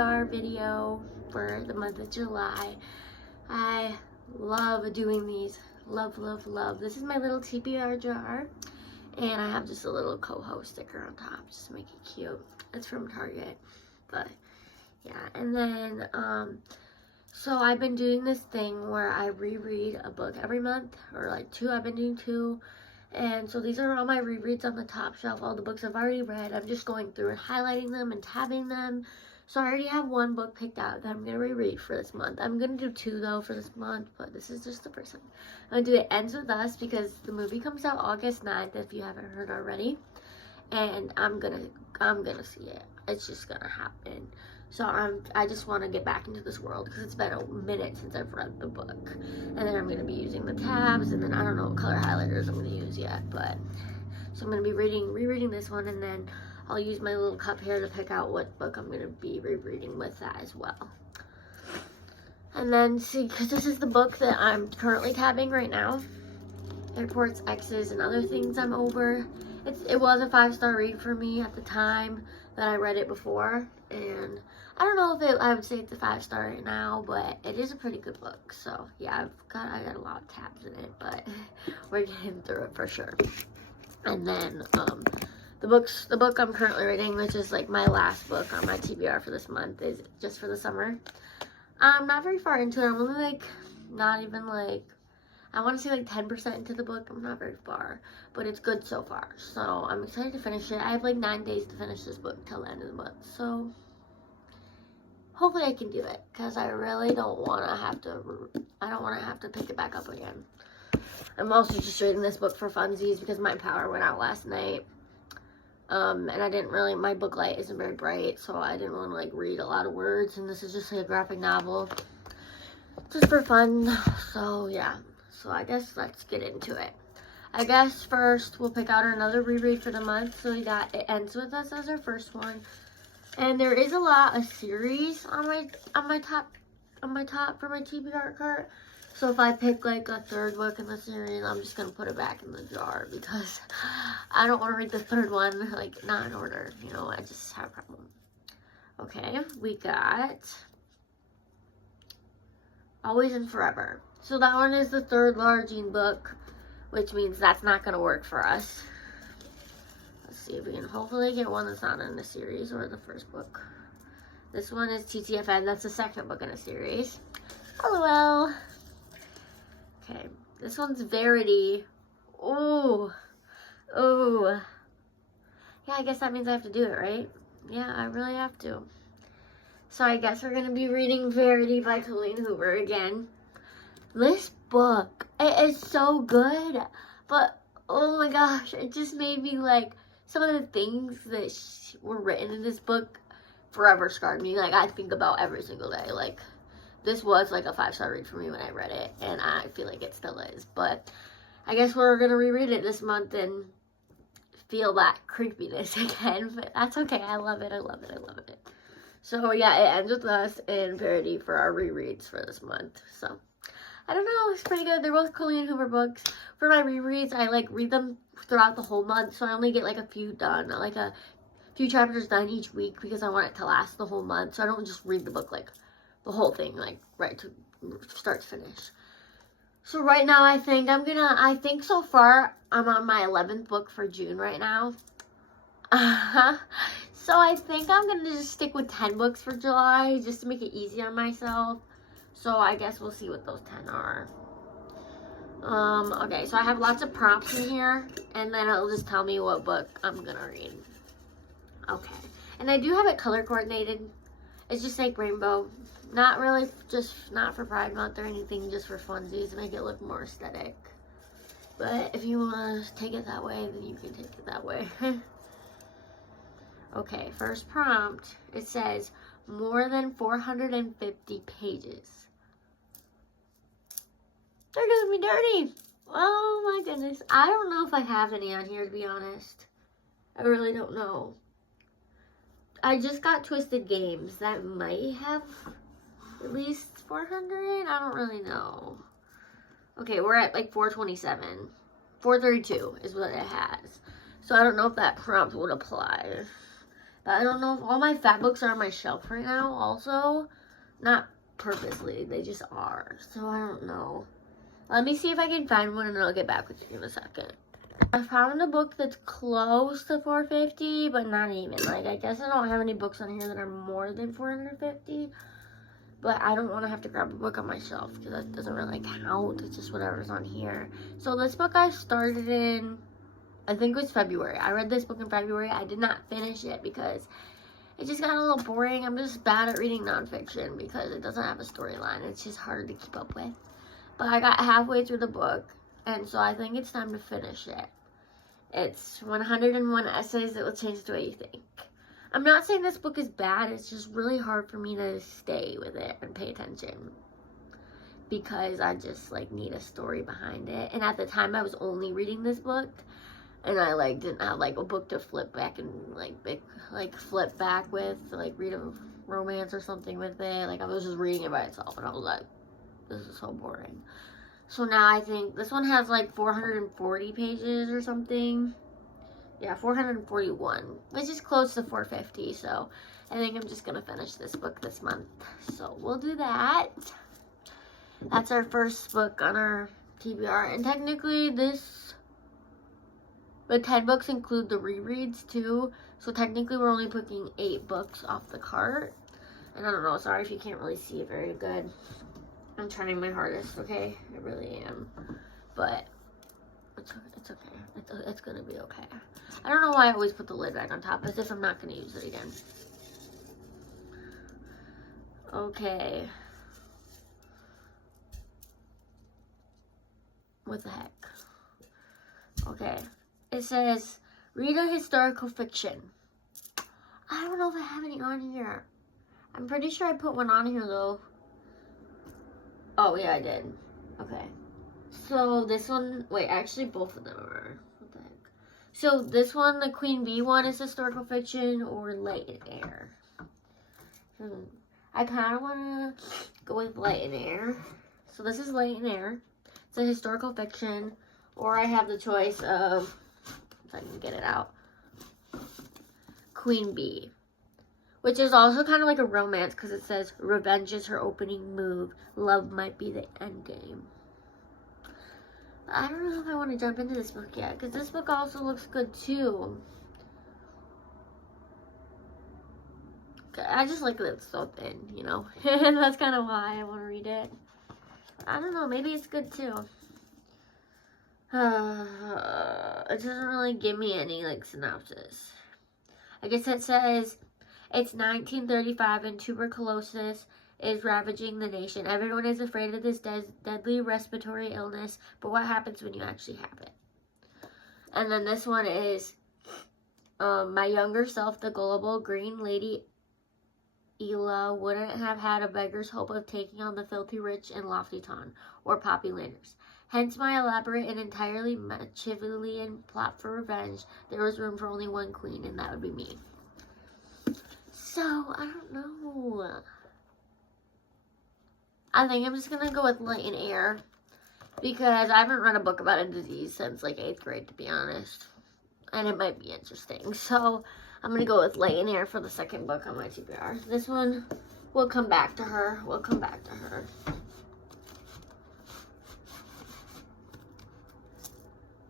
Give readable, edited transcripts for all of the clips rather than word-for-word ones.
TBR video for the month of July. I love doing these. Love, love, love. This is my little TBR jar. And I have just a little co-host sticker on top just to make it cute. It's from Target. But yeah, and then so I've been doing this thing where I reread a book every month, or like two. I've been doing two. And so these are all my rereads on the top shelf, all the books I've already read. I'm just going through and highlighting them and tabbing them. So I already have one book picked out that I'm going to reread for this month. I'm going to do two, though, for this month, but this is just the first one. I'm going to do It Ends With Us because the movie comes out August 9th, if you haven't heard already. And I'm gonna see it. It's just going to happen. So I just want to get back into this world because it's been a minute since I've read the book. And then I'm going to be using the tabs, and then I don't know what color highlighters I'm going to use yet. But so I'm going to be rereading this one, and then I'll use my little cup here to pick out what book I'm going to be rereading with that as well. And then see, because this is the book that I'm currently tabbing right now. Airports, X's, and other things I'm over. It was a 5-star read for me at the time that I read it before, and I don't know if I would say it's a 5-star right now, but it is a pretty good book. So yeah, I got a lot of tabs in it, but we're getting through it for sure. And then the book I'm currently reading, which is like my last book on my TBR for this month, is Just for the Summer. I'm not very far into it. I'm only like not even like, I want to say like 10% into the book. I'm not very far, but it's good so far. So I'm excited to finish it. I have like 9 days to finish this book till the end of the month. So hopefully I can do it, because I really don't want to have to pick it back up again. I'm also just reading this book for funsies because my power went out last night. And I didn't really, my book light isn't very bright, so I didn't want to like read a lot of words, and this is just like a graphic novel. Just for fun. So yeah. So I guess let's get into it. I guess first we'll pick out another reread for the month. So we got It Ends With Us as our first one. And there is a lot of series on my top for my TBR cart. So if I pick like a third book in the series, I'm just gonna put it back in the jar because I don't want to read the third one like not in order. You know, I just have a problem. Okay, we got Always and Forever. So that one is the third Lara Jean book, which means that's not going to work for us. Let's see if we can hopefully get one that's not in the series or the first book. This one is TTFN. That's the second book in a series. LOL. Okay, this one's Verity. Ooh. Ooh. Yeah, I guess that means I have to do it, right? Yeah, I really have to. So I guess we're going to be reading Verity by Colleen Hoover again. This book, it is so good, but oh my gosh, it just made me like, some of the things that were written in this book forever scarred me. Like, I think about every single day. Like, this was like a 5-star read for me when I read it, and I feel like it still is. But I guess we're going to reread it this month and feel that creepiness again, but that's okay. I love it, I love it, I love it. So yeah, It Ends With Us and Verity for our rereads for this month. So I don't know, it's pretty good. They're both Colleen Hoover books. For my rereads, I like read them throughout the whole month, so I only get like a few done, like a few chapters done each week because I want it to last the whole month. So I don't just read the book like the whole thing, like right to start to finish. So right now I think so far I'm on my 11th book for June right now. So I think I'm going to just stick with 10 books for July just to make it easy on myself. So I guess we'll see what those 10 are. Okay, so I have lots of prompts in here, and then it'll just tell me what book I'm going to read. Okay, and I do have it color coordinated. It's just like rainbow. Not really, just not for Pride Month or anything, just for funsies to make it look more aesthetic. But if you want to take it that way, then you can take it that way. Okay, first prompt. It says, more than 450 pages. They're doing me dirty. Oh my goodness. I don't know if I have any on here, to be honest. I really don't know. I just got Twisted Games. That might have at least 400. I don't really know. Okay, we're at like 427. 432 is what it has. So I don't know if that prompt would apply. I don't know if all my fat books are on my shelf right now also. Not purposely, they just are. So I don't know. Let me see if I can find one and then I'll get back with you in a second. I found a book that's close to $4.50, but not even. Like, I guess I don't have any books on here that are more than $4.50. But I don't want to have to grab a book on my shelf because that doesn't really count. It's just whatever's on here. So this book I started in, I think it was February. I read this book in February. I did not finish it because it just got a little boring. I'm just bad at reading nonfiction because it doesn't have a storyline. It's just hard to keep up with. But I got halfway through the book, and so I think it's time to finish it. It's 101 essays that will change the way you think. I'm not saying this book is bad. It's just really hard for me to stay with it and pay attention because I just like need a story behind it. And at the time, I was only reading this book, and I like didn't have like a book to flip back and flip back with, like read a romance or something with it. Like I was just reading it by itself, and I was like, this is so boring. So now I think this one has like 440 pages or something. Yeah, 441, which is close to 450. So I think I'm just gonna finish this book this month. So we'll do that. That's our first book on our TBR. And technically but 10 books include the rereads too. So technically we're only picking 8 books off the cart. And I don't know, sorry if you can't really see it very good. I'm trying my hardest, okay? I really am. But it's okay. It's gonna be okay. I don't know why I always put the lid back on top, as if I'm not gonna use it again. Okay. What the heck? Okay. It says, read a historical fiction. I don't know if I have any on here. I'm pretty sure I put one on here, though. Oh, yeah, I did. Okay. So, this one... Wait, actually, both of them are... What the heck? So, this one, the Queen Bee one, is historical fiction or Light and Air. I kind of want to go with Light and Air. So, this is Light and Air. It's a historical fiction. Or I have the choice of... If I can get it out. Queen Bee. Which is also kind of like a romance because it says, revenge is her opening move. Love might be the end game. But I don't know if I want to jump into this book yet because this book also looks good too. I just like that it's so thin, you know. That's kind of why I want to read it. I don't know, maybe it's good too. It doesn't really give me any like synopsis. I guess it says... It's 1935 and tuberculosis is ravaging the nation. Everyone is afraid of this deadly respiratory illness, but what happens when you actually have it? And then this one is my younger self, the gullible green lady Ela, wouldn't have had a beggar's hope of taking on the filthy rich in Lofty Ton or Poppy Landers. Hence my elaborate and entirely Machiavellian plot for revenge. There was room for only one queen, and that would be me. So, I don't know. I think I'm just going to go with Light and Air. Because I haven't read a book about a disease since like 8th grade, to be honest. And it might be interesting. So, I'm going to go with Light and Air for the second book on my TBR. This one, we'll come back to her. We'll come back to her.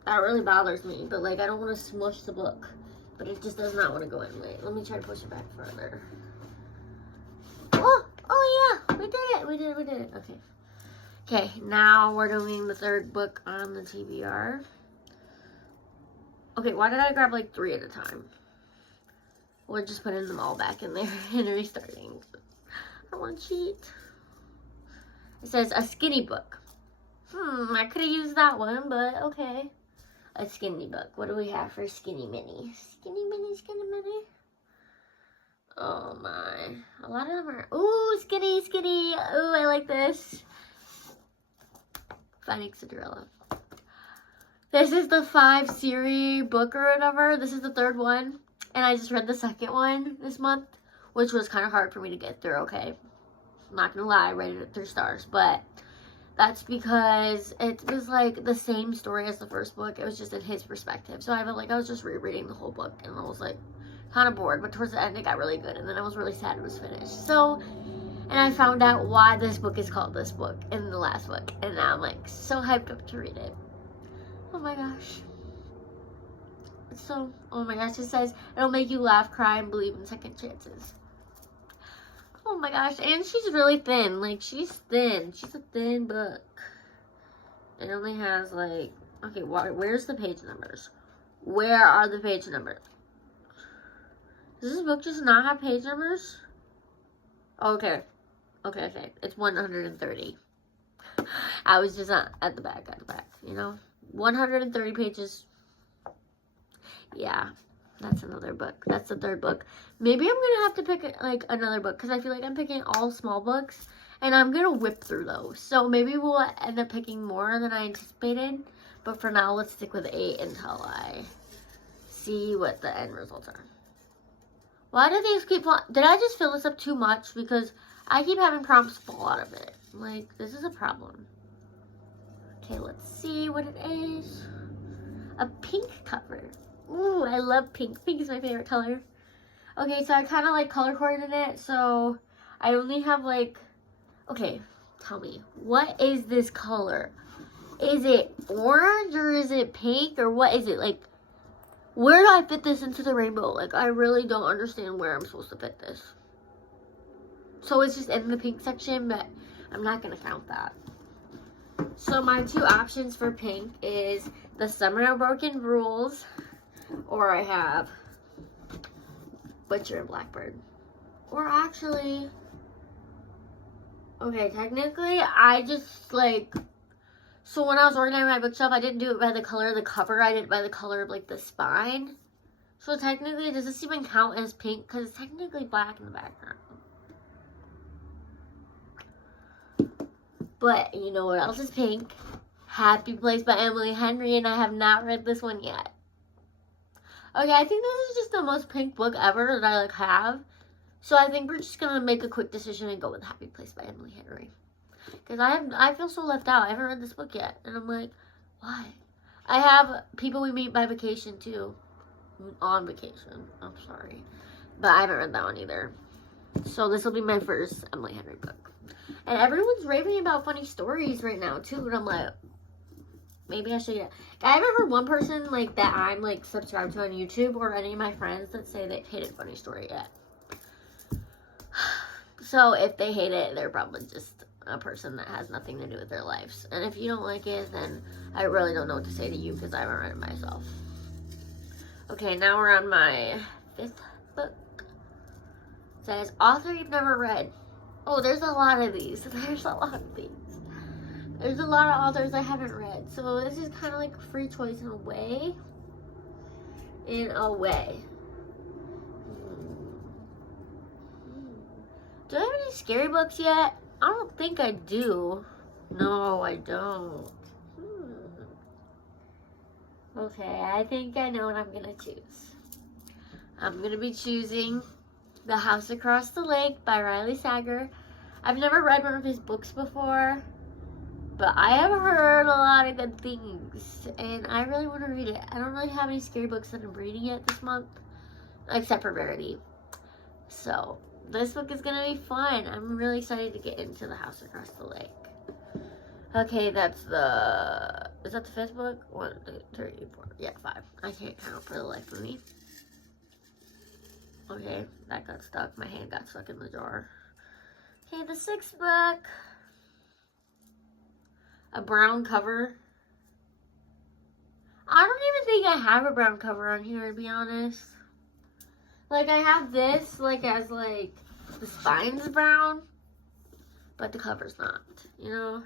That really bothers me. But like, I don't want to smush the book. But it just does not want to go in. Wait, let me try to push it back further. Oh yeah, we did it. Okay, now we're doing the third book on the TBR. Okay, why did I grab like 3 at a time? We're just putting them all back in there and restarting. I don't want to cheat. It says a skinny book. I could have used that one, but okay. A skinny book. What do we have for skinny mini? Skinny mini. Oh my. A lot of them are, ooh, skinny. Ooh, I like this. Finding Cinderella. This is the 5 series book or whatever. This is the 3rd one. And I just read the 2nd one this month, which was kind of hard for me to get through, okay? I'm not gonna lie, I rated it 3 stars, but that's because it was like the same story as the first book. It was just in his perspective. So I was just rereading the whole book, and I was like kind of bored, but towards the end it got really good, and then I was really sad it was finished. So, and I found out why this book is called this book in the last book, and now I'm like so hyped up to read it. Oh my gosh. So, oh my gosh, it says it'll make you laugh, cry, and believe in second chances. Oh my gosh, and she's really thin. Like, she's thin. She's a thin book. It only has like, okay, where's the page numbers? Where are the page numbers? Does this book just not have page numbers? Okay. Okay. It's 130. I was just at the back, you know? 130 pages. Yeah, that's another book. That's the third book. Maybe I'm going to have to pick, like, another book, because I feel like I'm picking all small books, and I'm going to whip through those. So maybe we'll end up picking more than I anticipated, but for now, let's stick with 8 until I see what the end results are. Why do these keep falling? Did I just fill this up too much? Because I keep having prompts fall out of it. Like, this is a problem. Okay, let's see what it is. A pink cover. Ooh, I love pink. Pink is my favorite color. Okay, so I kind of like color coordinated it. So I only have like, okay, tell me, what is this color? Is it orange or is it pink or what is it? Like, where do I fit this into the rainbow? Like, I really don't understand where I'm supposed to fit this. So it's just in the pink section, but I'm not going to count that. So my two options for pink is The Summer of Broken Rules, or I have Butcher and Blackbird. Or actually, okay, technically, I just, like, so when I was organizing my bookshelf, I didn't do it by the color of the cover. I did it by the color of, like, the spine. So technically, does this even count as pink? Because it's technically black in the background. But you know what else is pink? Happy Place by Emily Henry, and I have not read this one yet. Okay, I think this is just the most pink book ever that I, like, have. So I think we're just going to make a quick decision and go with Happy Place by Emily Henry. Because I feel so left out. I haven't read this book yet. And I'm like, why? I have People We Meet by Vacation, too. On Vacation. I'm sorry. But I haven't read that one either. So this will be my first Emily Henry book. And everyone's raving about funny stories right now, too. And I'm like, maybe I should get... I haven't heard one person, like, that I'm, like, subscribed to on YouTube or any of my friends that say they've hated Funny Story yet. So if they hate it, they're probably just a person that has nothing to do with their lives. And if you don't like it, then I really don't know what to say to you because I haven't read it myself. Okay, now we're on my 5th book. It says, author you've never read. Oh, there's a lot of these. There's a lot of these. There's a lot of authors I haven't read. So this is kind of like a free choice in a way. In a way. Do I have any scary books yet? I don't think I do. No, I don't. Okay, I think I know what I'm going to choose. I'm going to be choosing The House Across the Lake by Riley Sager. I've never read one of his books before, but I have heard a lot of good things, and I really want to read it. I don't really have any scary books that I'm reading yet this month, except for Verity. So this book is going to be fun. I'm really excited to get into The House Across the Lake. Okay, that's the... Is that the 5th book? 1, 2, 3, 4. Yeah, 5. I can't count for the life of me. Okay, that got stuck. My hand got stuck in the jar. Okay, the 6th book. A brown cover. I don't even think I have a brown cover on here, to be honest. Like, I have this, like, as, like, the spine's brown, but the cover's not, you know?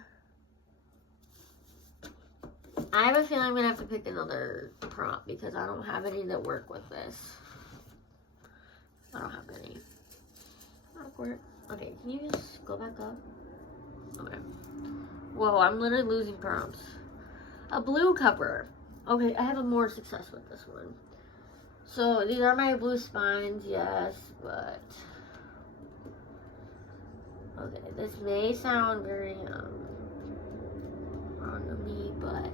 I have a feeling I'm going to have to pick another prompt because I don't have any that work with this. I don't have any. Awkward. Okay, can you just go back up? Okay. Whoa, I'm literally losing prompts. A blue cover. Okay, I have more success with this one. So, these are my blue spines, yes, but... Okay, this may sound very, wrong to me, but...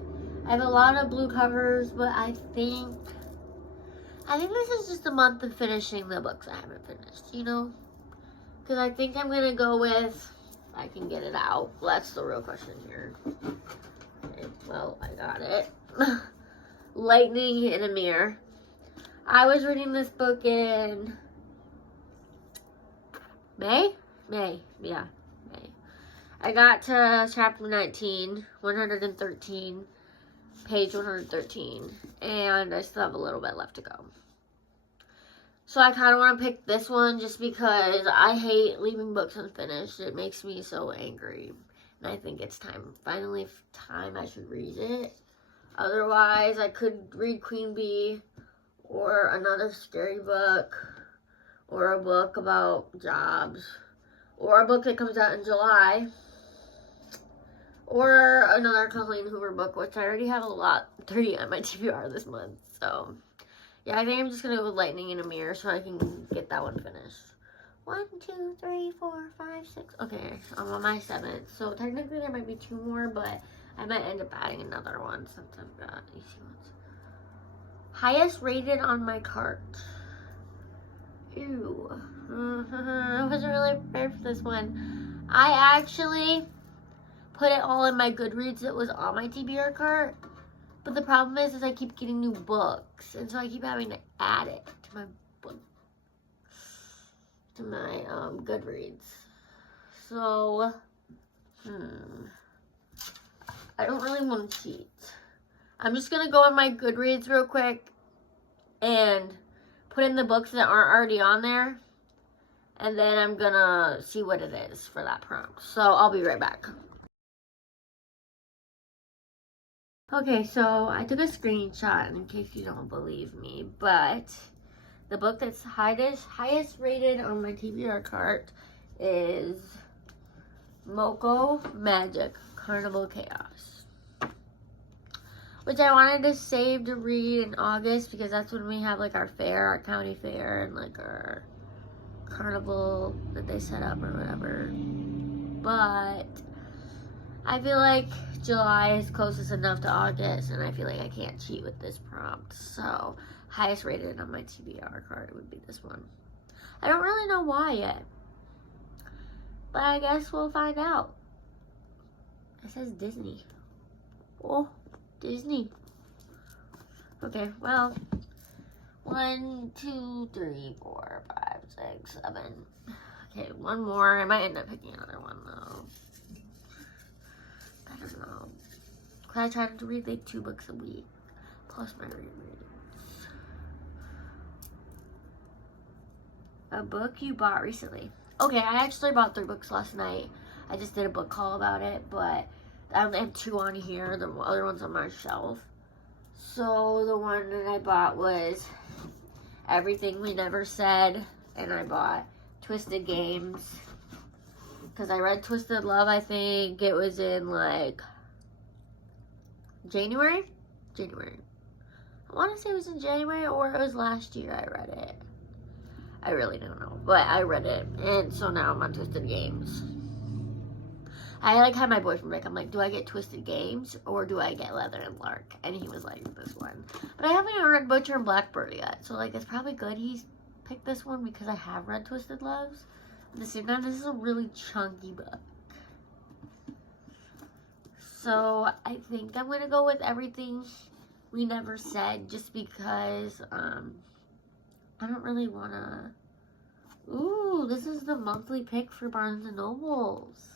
I have a lot of blue covers, but I think I think this is just a month of finishing the books I haven't finished, you know? Because I think I'm going to go with, I can get it out. Well, that's the real question here. Okay, well, I got it. Lightning in a Mirror. I was reading this book in May. I got to chapter 19, 113, page 113, and I still have a little bit left to go. So I kind of want to pick this one just because I hate leaving books unfinished. It makes me so angry, and I think it's finally time I should read it. Otherwise, I could read Queen Bee, or another scary book, or a book about jobs, or a book that comes out in July, or another Colleen Hoover book, which I already have 3 on my TBR this month. So, yeah, I think I'm just going to go with Lightning in a Mirror so I can get that one finished. 1, 2, 3, 4, 5, 6. Okay, I'm on my 7th. So, technically there might be 2 more, but I might end up adding another one since I've got easy ones. Highest rated on my cart. Ew. I wasn't really prepared for this one. I actually put it all in my Goodreads that was on my TBR cart. But the problem is I keep getting new books. And so I keep having to add it to my book. To my Goodreads. So, I don't really want to cheat. I'm just going to go on my Goodreads real quick and put in the books that aren't already on there. And then I'm going to see what it is for that prompt. So I'll be right back. Okay, so I took a screenshot in case you don't believe me. But the book that's highest rated on my TBR cart is Moko Magic Carnival Chaos, which I wanted to save to read in August because that's when we have like our fair, our county fair, and like our carnival that they set up or whatever. But I feel like July is closest enough to August, and I feel like I can't cheat with this prompt. So highest rated on my TBR card would be this one. I don't really know why yet, but I guess we'll find out. It says Disney. Oh, Disney. Okay, well, 1, 2, 3, 4, 5, 6, 7. Okay, one more. I might end up picking another one though. I don't know. Cause I try to read like 2 books a week, plus my rereads. A book you bought recently. Okay, I actually bought 3 books last night. I just did a book haul about it, but I only have 2 on here. The other one's on my shelf. So the one that I bought was Everything We Never Said, and I bought Twisted Games. Because I read Twisted Love, I think it was in like January. I want to say it was in January or it was last year I read it. I really don't know, but I read it, and so now I'm on Twisted Games. I like had my boyfriend back. I'm like, do I get Twisted Games or do I get Leather and Lark? And he was like, this one. But I haven't even read Butcher and Blackbird yet, so like it's probably good he's picked this one because I have read Twisted Loves. At the same time, this is a really chunky book. So I think I'm gonna go with Everything We Never Said just because I don't really wanna. Ooh, this is the monthly pick for Barnes and Nobles.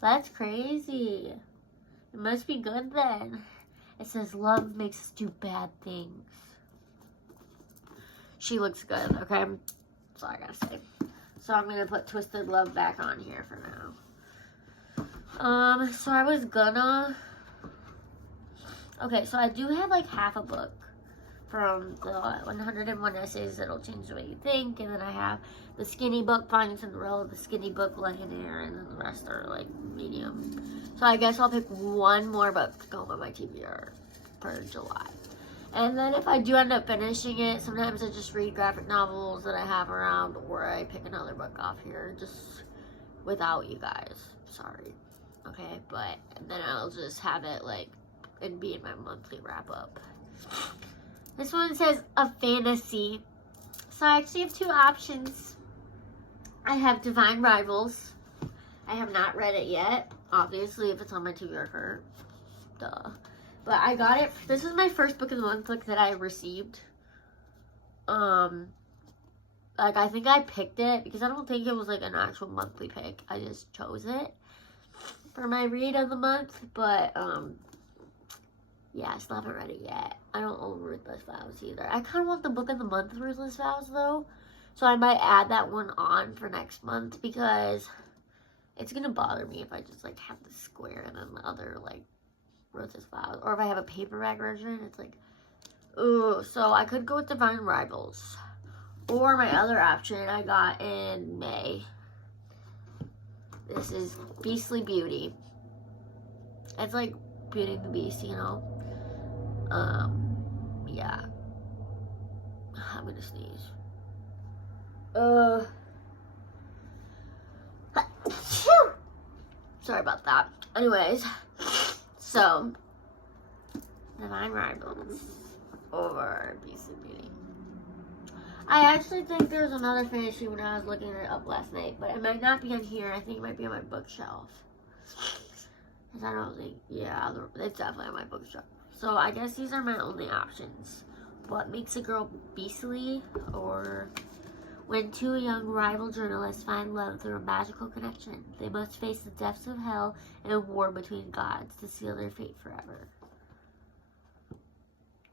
That's crazy. It must be good then. It says love makes us do bad things. She looks good, okay? That's all I gotta say. So I'm gonna put Twisted Love back on here for now. So I was gonna. Okay, so I do have like half a book from the 101 Essays That'll Change the Way You Think, and then I have the skinny book, Finding Cinderella, the skinny book, Legionnaire, and then the rest are like medium. So I guess I'll pick one more book to go on my TBR for July. And then if I do end up finishing it, sometimes I just read graphic novels that I have around, or I pick another book off here just without you guys. Sorry. Okay, but then I'll just have it like and be in my monthly wrap up. This one says a fantasy. So I actually have two options. I have Divine Rivals. I have not read it yet. Obviously, if it's on my TBR, duh. But I got it. This is my first book of the month that I received. Like, I think I picked it because I don't think it was like an actual monthly pick. I just chose it for my read of the month. But yeah, I still haven't read it yet. I don't own Ruthless Vows either. I kind of want the book of the month Ruthless Vows though, so I might add that one on for next month because it's gonna bother me if I just like have the square and then the other like Ruthless Vows, or if I have a paperback version. It's like, ooh. So I could go with Divine Rivals, or my other option I got in May. This is Beastly Beauty. It's like Beauty and the Beast, you know. Yeah. I'm gonna sneeze. Sorry about that. Anyways, so Divine Rivals over Beastly Beauty. I actually think there's another fantasy when I was looking it up last night, but it might not be on here. I think it might be on my bookshelf. Cause I don't think, yeah, it's definitely on my bookshelf. So I guess these are my only options. What makes a girl beastly, or when two young rival journalists find love through a magical connection, they must face the depths of hell and a war between gods to seal their fate forever.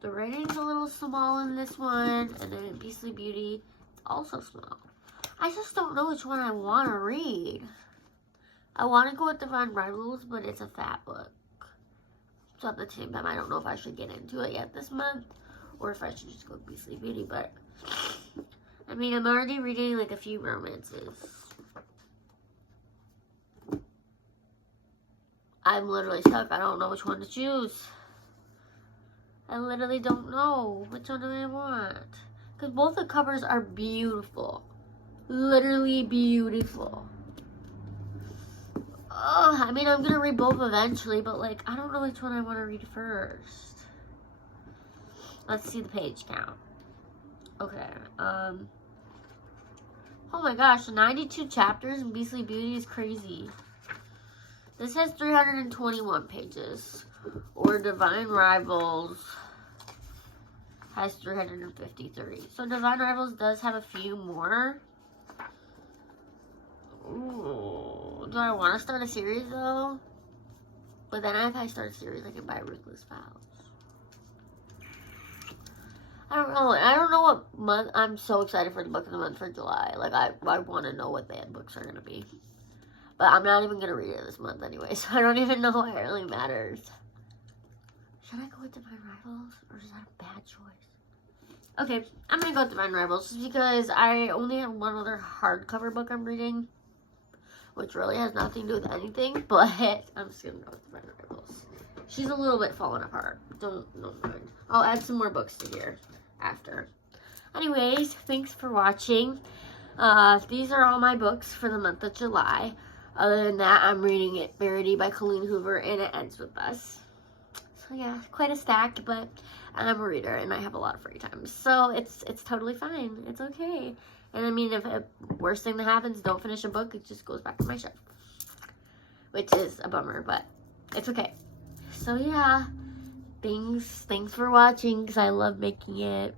The rating's a little small in this one, and then in Beastly Beauty, it's also small. I just don't know which one I want to read. I want to go with Divine Rivals, but it's a fat book. So at the same time, I don't know if I should get into it yet this month, or if I should just go with Beastly Beauty, but I mean, I'm already reading like a few romances. I'm literally stuck. I don't know which one to choose. I literally don't know which one do I want. Because both the covers are beautiful. Literally beautiful. Oh, I mean, I'm going to read both eventually, but like, I don't know which one I want to read first. Let's see the page count. Okay, oh my gosh, 92 chapters in Beastly Beauty is crazy. This has 321 pages, or Divine Rivals has 353. So Divine Rivals does have a few more. Ooh, do I want to start a series though? But then if I start a series, I can buy Ruthless Vows. I don't know. I don't know what month. I'm so excited for the book of the month for July. Like, I want to know what the books are going to be. But I'm not even going to read it this month anyway, so I don't even know why it really matters. Should I go with Divine Rivals, or is that a bad choice? Okay, I'm going to go with Divine Rivals just because I only have one other hardcover book I'm reading, which really has nothing to do with anything, but I'm just going to go with Divine Rivals. She's a little bit falling apart. Don't mind. I'll add some more books to here after. Anyways, thanks for watching. These are all my books for the month of July. Other than that, I'm reading It Verity by Colleen Hoover, and It Ends With Us. So yeah, quite a stack, but I'm a reader and I have a lot of free time. So it's totally fine. It's okay. And I mean, if a worst thing that happens, don't finish a book, it just goes back to my shelf. Which is a bummer, but it's okay. So yeah, thanks for watching, because I love making it.